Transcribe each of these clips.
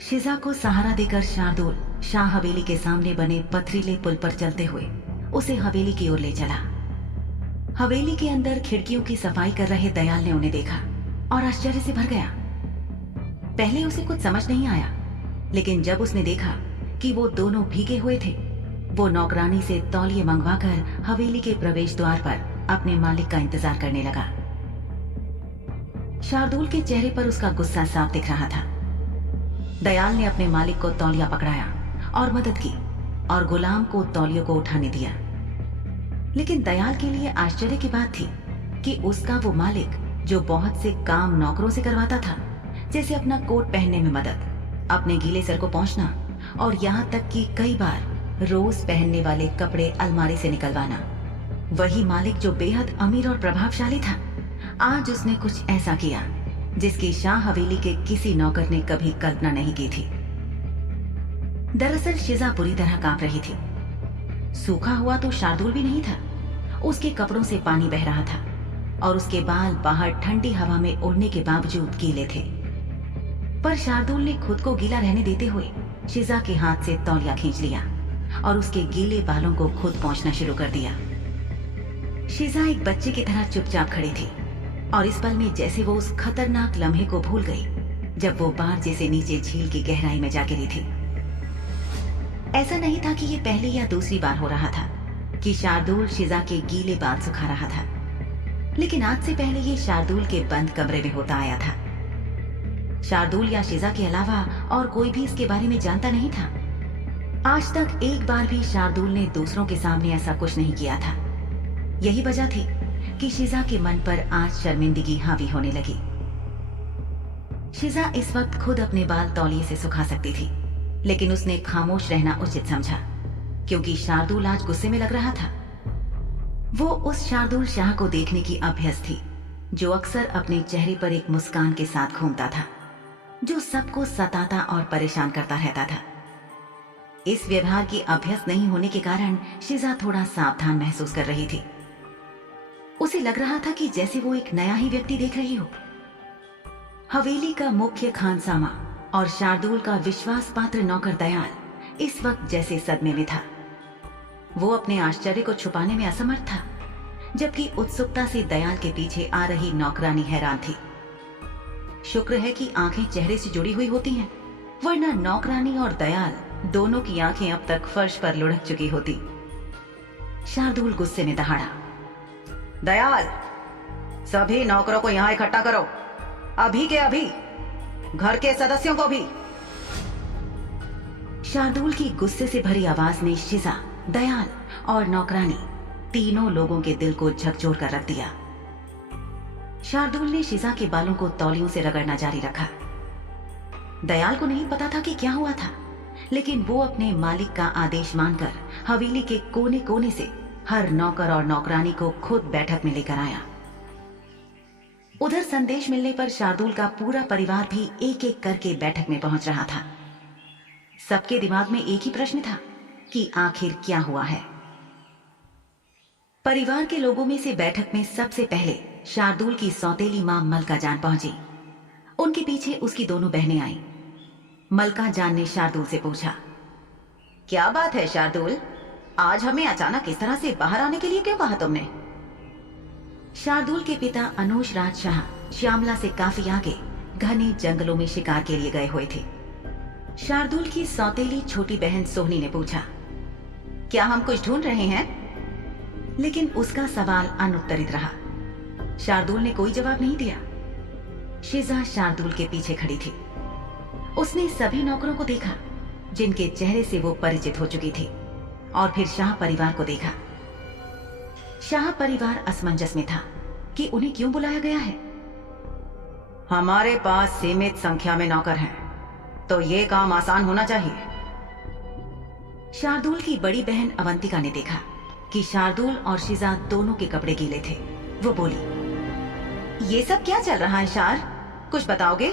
शिजा को सहारा देकर शार्दुल शाह हवेली के सामने बने पथरीले पुल पर चलते हुए उसे हवेली की ओर ले चला। हवेली के अंदर खिड़कियों की सफाई कर रहे दयाल ने उन्हें देखा और आश्चर्य से भर गया। पहले उसे कुछ समझ नहीं आया, लेकिन जब उसने देखा कि वो दोनों भीगे हुए थे, वो नौकरानी से तौलिए मंगवाकर हवेली के प्रवेश द्वार पर अपने मालिक का इंतजार करने लगा। शार्दुल के चेहरे पर उसका गुस्सा साफ दिख रहा था। दयाल ने अपने मालिक को तौलिया पकड़ाया और मदद की और गुलाम को तौलियों को उठाने दिया। लेकिन दयाल के लिए आश्चर्य की बात थी कि उसका वो मालिक जो बहुत से काम नौकरों से करवाता था, जैसे अपना कोट पहनने में मदद, अपने गीले सर को पोंछना और यहाँ तक कि कई बार रोज पहनने वाले कपड़े अलमारी से निकलवाना, वही मालिक जो बेहद अमीर और प्रभावशाली था, आज उसने कुछ ऐसा किया जिसकी शाह हवेली के किसी नौकर ने कभी कल्पना नहीं की थी। दरअसल शिजा बुरी तरह कांप रही थी। सूखा हुआ तो शार्दुल भी नहीं था, उसके कपड़ों से पानी बह रहा था और उसके बाल बाहर ठंडी हवा में उड़ने के बावजूद गीले थे। पर शार्दुल ने खुद को गीला रहने देते हुए शिजा के हाथ से तौलिया खींच लिया और उसके गीले बालों को खुद पोंछना शुरू कर दिया। शिजा एक बच्चे की तरह चुपचाप खड़ी थी और इस पल में जैसे वो उस खतरनाक लम्हे को भूल गई जब वो बारजे से नीचे झील की गहराई में जा गिरी थी। ऐसा नहीं था कि ये पहली या दूसरी बार हो रहा था कि शार्दुल शिजा के गीले बाल सुखा रहा था, लेकिन आज से पहले ये शार्दुल के बंद कमरे में होता आया था। शार्दुल या शिजा के अलावा और कोई भी इसके बारे में जानता नहीं था। आज तक एक बार भी शार्दुल ने दूसरों के सामने ऐसा कुछ नहीं किया था। यही वजह थी कि शिजा के मन पर आज शर्मिंदगी हावी होने लगी। शिजा इस वक्त खुद अपने बाल तौलिए से सुखा सकती थी, लेकिन उसने खामोश रहना उचित समझा क्योंकि शार्दुल आज गुस्से में लग रहा था। वो उस शार्दुल शाह को देखने की अभ्यस्त थी जो अक्सर अपने चेहरे पर एक मुस्कान के साथ घूमता था, जो सबको सताता और परेशान करता रहता था। इस व्यवहार की अभ्यस्त नहीं होने के कारण शिजा थोड़ा सावधान महसूस कर रही थी। उसे लग रहा था कि जैसे वो एक नया ही व्यक्ति देख रही हो। हवेली का मुख्य खानसामा और शार्दुल का विश्वास पात्र नौकर दयाल इस वक्त जैसे सदमे में था। वो अपने आश्चर्य को छुपाने में असमर्थ था, जबकि उत्सुकता से दयाल के पीछे आ रही नौकरानी हैरान थी। शुक्र है कि आंखें चेहरे से जुड़ी हुई होती हैं, वरना नौकरानी और दयाल दोनों की आंखें अब तक फर्श पर लुढ़क चुकी होती। शार्दुल गुस्से में दहाड़ा, दयाल, सभी नौकरों को यहाँ इकट्ठा करो, अभी के अभी, घर के सदस्यों को भी। शार्दुल की गुस्से से भरी आवाज ने शिजा, दयाल और नौकरानी तीनों लोगों के दिल को झकझोर कर रख दिया। शार्दुल ने शिजा के बालों को तौलियों से रगड़ना जारी रखा। दयाल को नहीं पता था कि क्या हुआ था, लेकिन वो अपने मालिक का आदेश मानकर हवेली के कोने कोने से हर नौकर और नौकरानी को खुद बैठक में लेकर आया। उधर संदेश मिलने पर शार्दुल का पूरा परिवार भी एक एक करके बैठक में पहुंच रहा था। सबके दिमाग में एक ही प्रश्न था कि आखिर क्या हुआ है। परिवार के लोगों में से बैठक में सबसे पहले शार्दुल की सौतेली मां मलका जान पहुंची। उनके पीछे उसकी दोनों बहनें आईं। मलका जान ने शार्दुल से पूछा, क्या बात है शार्दुल, आज हमें अचानक इस तरह से बाहर आने के लिए क्यों कहा तुमने? शार्दुल के पिता अनुज राज शाह श्यामला से काफी आगे घने जंगलों में शिकार के लिए गए हुए थे। शार्दुल की सौतेली छोटी बहन सोहनी ने पूछा, क्या हम कुछ ढूंढ रहे हैं? लेकिन उसका सवाल अनुत्तरित रहा। शार्दुल ने कोई जवाब नहीं दिया। शिजा शार्दुल के पीछे खड़ी थी। उसने सभी नौकरों को देखा जिनके चेहरे से वो परिचित हो चुकी थी, और फिर शाह परिवार को देखा। शाह परिवार असमंजस में था कि उन्हें क्यों बुलाया गया है। हमारे पास सीमित संख्या में नौकर हैं, तो ये काम आसान होना चाहिए। शार्दुल की बड़ी बहन अवंतिका ने देखा कि शार्दुल और शिजा दोनों के कपड़े गीले थे। वो बोली, ये सब क्या चल रहा है शार, कुछ बताओगे?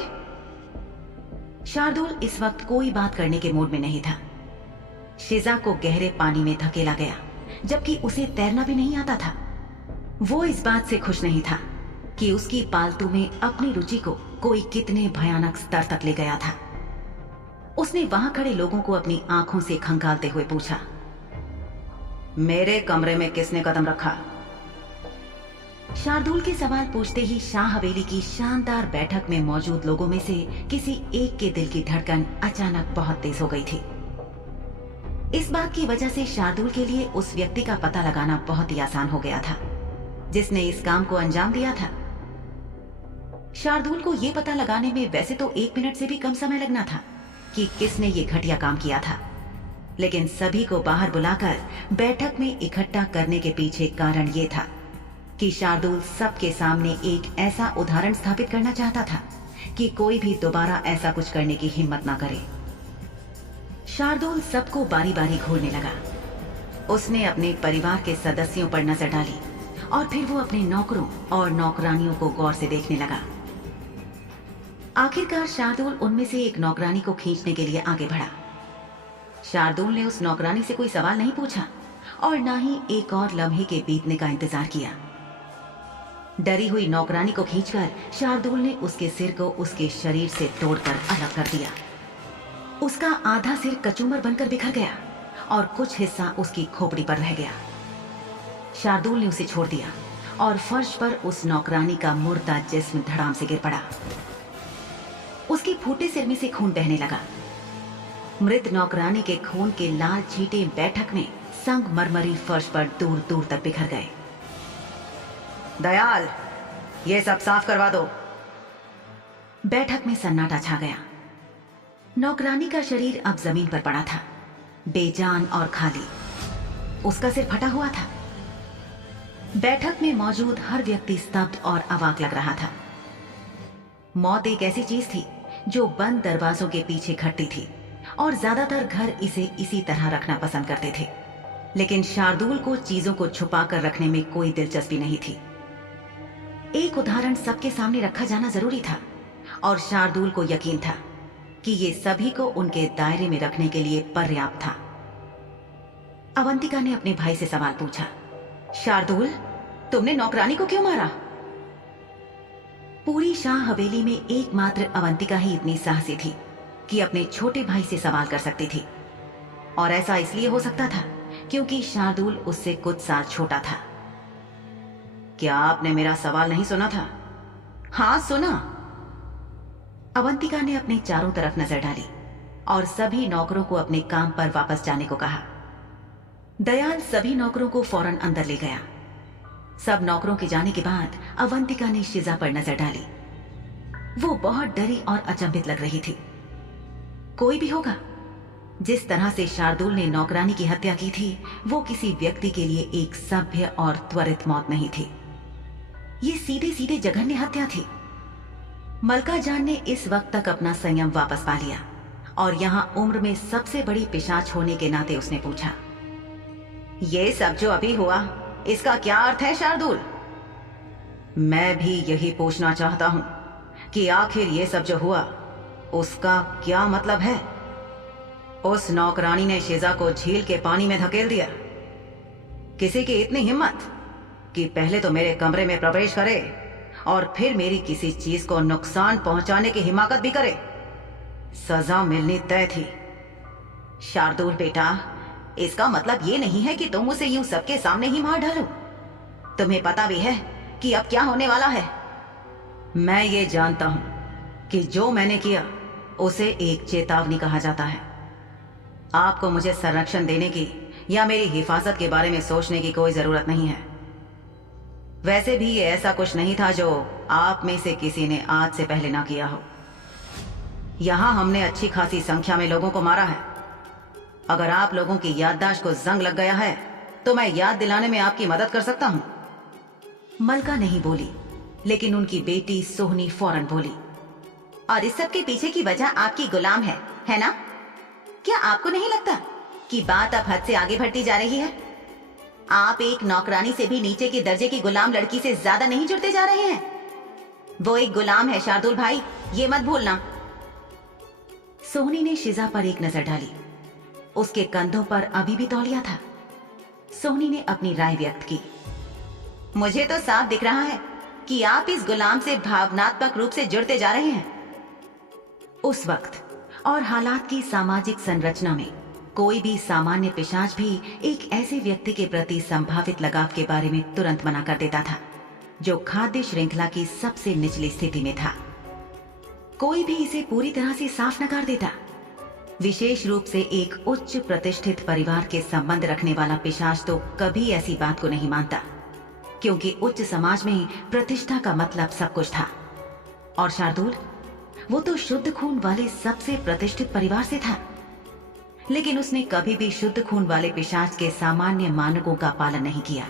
शार्दुल इस वक्त कोई बात करने के मूड में नहीं था। शिजा को गहरे पानी में धकेला गया, जबकि उसे तैरना भी नहीं आता था। वो इस बात से खुश नहीं था कि उसकी पालतू में अपनी रुचि को कोई कितने भयानक स्तर तक ले गया था। उसने वहां खड़े लोगों को अपनी आंखों से खंगालते हुए पूछा, मेरे कमरे में किसने कदम रखा? शार्दुल के सवाल पूछते ही शाह हवेली की शानदार बैठक में मौजूद लोगों में से किसी एक के दिल की धड़कन अचानक बहुत तेज हो गई थी। इस बात की वजह से शार्दुल के लिए उस व्यक्ति का पता लगाना बहुत ही आसान हो गया था जिसने इस काम को अंजाम दिया था। शार्दुल को यह पता लगाने में वैसे तो 1 मिनट से भी कम समय लगना था कि किसने ये घटिया काम किया था, लेकिन सभी को बाहर बुलाकर बैठक में इकट्ठा करने के पीछे कारण ये था कि शार्दुल सबके सामने एक ऐसा उदाहरण स्थापित करना चाहता था कि कोई भी दोबारा ऐसा कुछ करने की हिम्मत ना करे। शार्दुल सबको बारी बारी घूरने लगा। उसने अपने परिवार के सदस्यों पर नजर डाली और फिर वो अपने नौकरों और नौकरानियों को गौर से देखने लगा। आखिरकार शार्दुल उनमें से एक नौकरानी को खींचने के लिए आगे बढ़ा। शार्दुल ने उस नौकरानी से कोई सवाल नहीं पूछा और ना ही एक और लम्हे के बीतने का इंतजार किया। डरी हुई नौकरानी को खींचकर शार्दुल ने उसके सिर को उसके शरीर से तोड़कर अलग कर दिया। उसका आधा सिर कचूमर बनकर बिखर गया और कुछ हिस्सा उसकी खोपड़ी पर रह गया। शार्दुल ने उसे छोड़ दिया और फर्श पर उस नौकरानी का मुर्दा जिस्म धड़ाम से गिर पड़ा। उसके फूटे सिर में से खून बहने लगा। मृत नौकरानी के खून के लाल छींटे बैठक में संगमरमरी फर्श पर दूर दूर तक बिखर गए। दयाल, ये सब साफ करवा दो। बैठक में सन्नाटा छा गया। नौकरानी का शरीर अब जमीन पर पड़ा था, बेजान और खाली। उसका सिर फटा हुआ था। बैठक में मौजूद हर व्यक्ति स्तब्ध और अवाक लग रहा था। मौत एक ऐसी चीज थी जो बंद दरवाजों के पीछे घटती थी और ज्यादातर घर इसे इसी तरह रखना पसंद करते थे, लेकिन शार्दुल को चीजों को छुपा कर रखने में कोई दिलचस्पी नहीं थी। एक उदाहरण सबके सामने रखा जाना जरूरी था और शार्दुल को यकीन था कि ये सभी को उनके दायरे में रखने के लिए पर्याप्त था। अवंतिका ने अपने भाई से सवाल पूछा, शार्दुल, तुमने नौकरानी को क्यों मारा? पूरी शाह हवेली में एकमात्र अवंतिका ही इतनी साहसी थी कि अपने छोटे भाई से सवाल कर सकती थी, और ऐसा इसलिए हो सकता था क्योंकि शार्दुल उससे कुछ साल छोटा था। क्या आपने मेरा सवाल नहीं सुना था? हाँ, सुना। अवंतिका ने अपने चारों तरफ नजर डाली और सभी नौकरों को अपने काम पर वापस जाने को कहा। दयाल सभी नौकरों को फौरन अंदर ले गया। सब नौकरों के जाने के बाद अवंतिका ने शिजा पर नजर डाली। वो बहुत डरी और अचंभित लग रही थी। कोई भी होगा, जिस तरह से शार्दुल ने नौकरानी की हत्या की थी, वो किसी व्यक्ति के लिए एक सभ्य और त्वरित मौत नहीं थी। ये सीधे सीधे जघन्य हत्या थी। मलका जान ने इस वक्त तक अपना संयम वापस पा लिया और यहां उम्र में सबसे बड़ी पिशाच होने के नाते उसने पूछा, ये सब जो अभी हुआ, इसका क्या अर्थ है शार्दुल? मैं भी यही पूछना चाहता हूं कि आखिर ये सब जो हुआ उसका क्या मतलब है? उस नौकरानी ने शिजा को झील के पानी में धकेल दिया। किसी की इतनी हिम्मत कि पहले तो मेरे कमरे में प्रवेश करे और फिर मेरी किसी चीज को नुकसान पहुंचाने की हिमाकत भी करे। सजा मिलनी तय थी। शार्दुल बेटा, इसका मतलब ये नहीं है कि तुम उसे यूं सबके सामने ही मार डालो। तुम्हें पता भी है कि अब क्या होने वाला है। मैं ये जानता हूं कि जो मैंने किया उसे एक चेतावनी कहा जाता है। आपको मुझे संरक्षण देने की या मेरी हिफाजत के बारे में सोचने की कोई जरूरत नहीं है। वैसे भी ये ऐसा कुछ नहीं था जो आप में से किसी ने आज से पहले ना किया हो। यहां हमने अच्छी खासी संख्या में लोगों को मारा है। अगर आप लोगों की याददाश्त को जंग लग गया है तो मैं याद दिलाने में आपकी मदद कर सकता हूं। मलका नहीं बोली, लेकिन उनकी बेटी सोहनी फौरन बोली, और इस सब के पीछे की वजह आपकी गुलाम है ना? क्या आपको नहीं लगता कि बात अब हद से आगे बढ़ती जा रही है? आप एक नौकरानी से भी नीचे के दर्जे की गुलाम लड़की से ज्यादा नहीं जुड़ते जा रहे हैं। वो एक गुलाम है शार्दुल भाई, ये मत भूलना। सोहनी ने शिजा पर एक नजर डाली। उसके कंधों पर अभी भी तौलिया था। सोहनी ने अपनी राय व्यक्त की, मुझे तो साफ दिख रहा है कि आप इस गुलाम से भावनात्मक रूप से जुड़ते जा रहे हैं। उस वक्त और हालात की सामाजिक संरचना में कोई भी सामान्य पिशाच भी एक ऐसे व्यक्ति के प्रति संभावित लगाव के बारे में तुरंत मना कर देता था जो खाद्य श्रृंखला की सबसे निचली स्थिति में था। कोई भी इसे पूरी तरह से साफ नकार देता। विशेष रूप से एक उच्च प्रतिष्ठित परिवार के संबंध रखने वाला पिशाच तो कभी ऐसी बात को नहीं मानता, क्योंकि उच्च समाज में प्रतिष्ठा का मतलब सब कुछ था। और शार्दूल, वो तो शुद्ध खून वाले सबसे प्रतिष्ठित परिवार से था, लेकिन उसने कभी भी शुद्ध खून वाले पिशाच के सामान्य मानकों का पालन नहीं किया।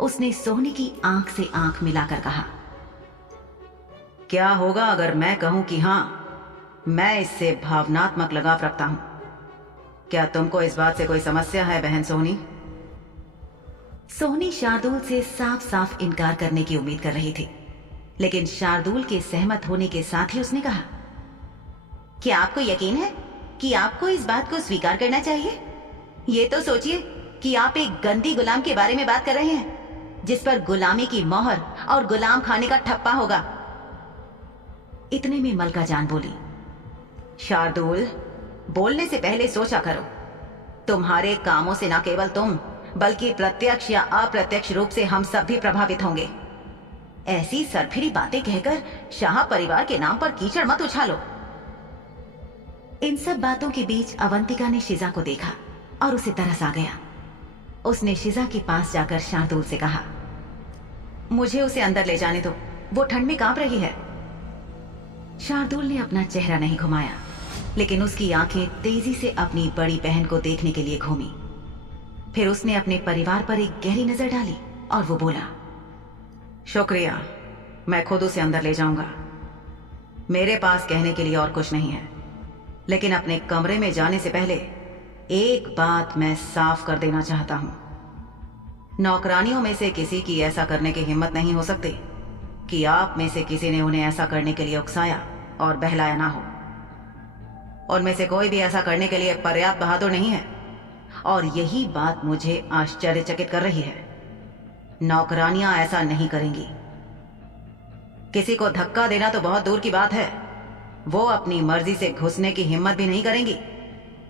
उसने सोहनी की आंख से आंख मिलाकर कहा, क्या होगा अगर मैं कहूं कि हाँ, मैं इससे भावनात्मक लगाव रखता हूं? क्या तुमको इस बात से कोई समस्या है बहन सोहनी? सोहनी शार्दूल से साफ साफ इनकार करने की उम्मीद कर रही थी, लेकिन शार्दूल के सहमत होने के साथ ही उसने कहा, क्या आपको यकीन है कि आपको इस बात को स्वीकार करना चाहिए? ये तो सोचिए कि आप एक गंदी गुलाम के बारे में बात कर रहे हैं, जिस पर गुलामी की मोहर और गुलाम खाने का ठप्पा होगा। इतने में मलका जान बोली, शार्दूल, बोलने से पहले सोचा करो। तुम्हारे कामों से न केवल तुम, बल्कि प्रत्यक्ष या अप्रत्यक्ष रूप से हम सब भी प्रभावित होंगे। ऐसी सरफिरी बातें कहकर शाह परिवार के नाम पर कीचड़ मत उछालो। इन सब बातों के बीच अवंतिका ने शिजा को देखा और उसे तरस आ गया। उसने शिजा के पास जाकर शार्दूल से कहा, मुझे उसे अंदर ले जाने दो, वो ठंड में कांप रही है। शार्दूल ने अपना चेहरा नहीं घुमाया, लेकिन उसकी आंखें तेजी से अपनी बड़ी बहन को देखने के लिए घूमी। फिर उसने अपने परिवार पर एक गहरी नजर डाली और वो बोला, शुक्रिया, मैं खुद उसे अंदर ले जाऊंगा। मेरे पास कहने के लिए और कुछ नहीं है, लेकिन अपने कमरे में जाने से पहले एक बात मैं साफ कर देना चाहता हूं। नौकरानियों में से किसी की ऐसा करने की हिम्मत नहीं हो सकती कि आप में से किसी ने उन्हें ऐसा करने के लिए उकसाया और बहलाया ना हो। उनमें से कोई भी ऐसा करने के लिए पर्याप्त बहादुर नहीं है, और यही बात मुझे आश्चर्यचकित कर रही है। नौकरानियां ऐसा नहीं करेंगी। किसी को धक्का देना तो बहुत दूर की बात है, वो अपनी मर्जी से घुसने की हिम्मत भी नहीं करेंगी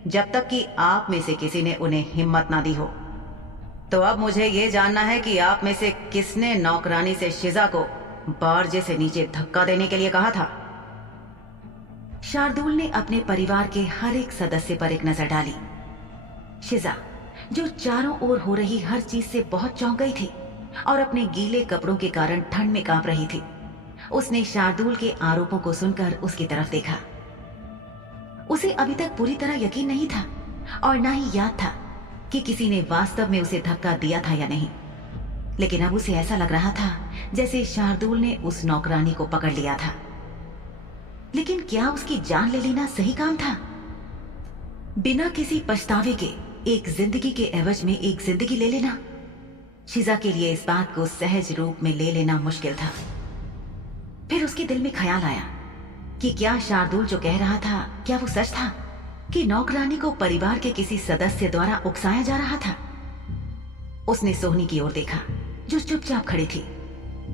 जब तक कि आप में से किसी ने उन्हें हिम्मत ना दी हो। तो अब मुझे ये जानना है कि आप में से किसने नौकरानी से शिजा को बारजे से नीचे धक्का देने के लिए कहा था? शार्दूल ने अपने परिवार के हर एक सदस्य पर एक नजर डाली। शिजा, जो चारों ओर हो रही हर चीज से बहुत चौंक गई थी और अपने गीले कपड़ों के कारण ठंड में कांप रही थी, उसने शार्दूल के आरोपों को सुनकर उसकी तरफ देखा। उसे अभी तक पूरी तरह यकीन नहीं था और ना ही याद था कि किसी ने वास्तव में उसे धक्का दिया था या नहीं, लेकिन अब उसे ऐसा लग रहा था जैसे शार्दूल ने उस नौकरानी को पकड़ लिया था। लेकिन क्या उसकी जान ले लेना सही काम था? बिना किसी पछतावे के एक जिंदगी के एवज में एक जिंदगी ले लेना? शिजा के लिए इस बात को सहज रूप में ले लेना मुश्किल था। फिर उसके दिल में ख्याल आया कि क्या शार्दूल जो कह रहा था, क्या वो सच था कि नौकरानी को परिवार के किसी सदस्य द्वारा उकसाया जा रहा था? उसने सोहनी की ओर देखा जो चुपचाप खड़ी थी।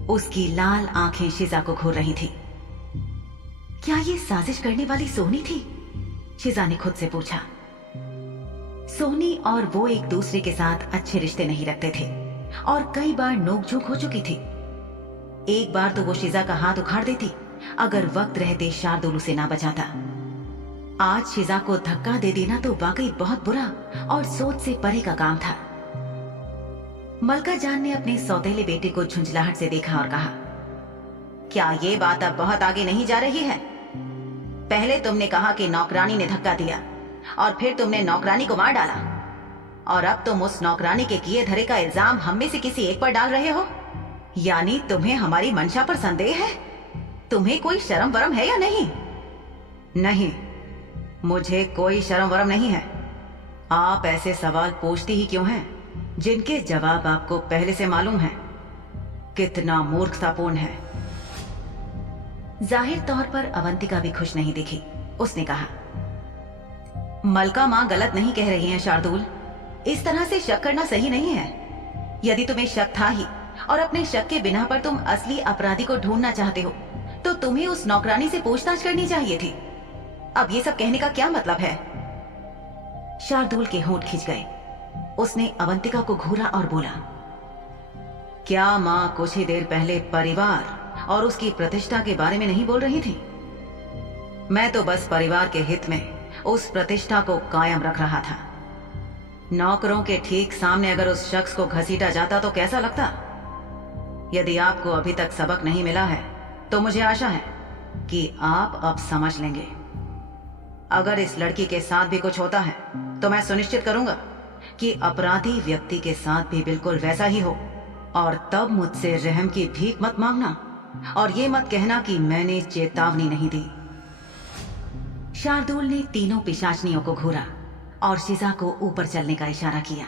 उसकी लाल आंखें शिजा को घूर रही थी। क्या ये साजिश करने वाली सोहनी थी? शिजा ने खुद से पूछा। सोहनी और वो एक दूसरे के साथ अच्छे रिश्ते नहीं रखते थे और कई बार नोकझोंक हो चुकी थी। एक बार तो वो शिजा का हाथ उखाड़ देती अगर वक्त रहते शार्दूल उसे ना बचाता। आज शिजा को धक्का दे देना तो वाकई बहुत बुरा और सोच से परे का काम था। मलका जान ने अपने सौतेले बेटे को झुंझलाहट से देखा और कहा, क्या ये बात अब बहुत आगे नहीं जा रही है? पहले तुमने कहा कि नौकरानी ने धक्का दिया और फिर तुमने नौकरानी को मार डाला, और अब तुम उस नौकरानी के किए धरे का इल्जाम हम में से किसी एक पर डाल रहे हो। यानी तुम्हें हमारी मंशा पर संदेह है? तुम्हें कोई शर्म वरम है या नहीं? नहीं, मुझे कोई शर्म वरम नहीं है। आप ऐसे सवाल पूछती ही क्यों हैं जिनके जवाब आपको पहले से मालूम है? कितना मूर्खतापूर्ण है। जाहिर तौर पर अवंतिका भी खुश नहीं दिखी। उसने कहा, मलका मां गलत नहीं कह रही हैं शार्दूल। इस तरह से शक करना सही नहीं है। यदि तुम्हें शक था ही और अपने शक के बिना पर तुम असली अपराधी को ढूंढना चाहते हो, तो तुम्हें उस नौकरानी से पूछताछ करनी चाहिए थी। अब ये सब कहने का क्या मतलब है? शार्दुल के होंठ खिंच गए। उसने अवंतिका को घूरा और बोला, क्या मां कुछ ही देर पहले परिवार और उसकी प्रतिष्ठा के बारे में नहीं बोल रही थी? मैं तो बस परिवार के हित में उस प्रतिष्ठा को कायम रख रहा था। नौकरों के ठीक सामने अगर उस शख्स को घसीटा जाता तो कैसा लगता? यदि आपको अभी तक सबक नहीं मिला है तो मुझे आशा है कि आप अब समझ लेंगे। अगर इस लड़की के साथ भी कुछ होता है तो मैं सुनिश्चित करूंगा कि अपराधी व्यक्ति के साथ भी बिल्कुल वैसा ही हो, और तब मुझसे रहम की भीख मत मांगना और ये मत कहना कि मैंने चेतावनी नहीं दी। शार्दुल ने तीनों पिशाचनियों को घूरा और शिजा को ऊपर चलने का इशारा किया।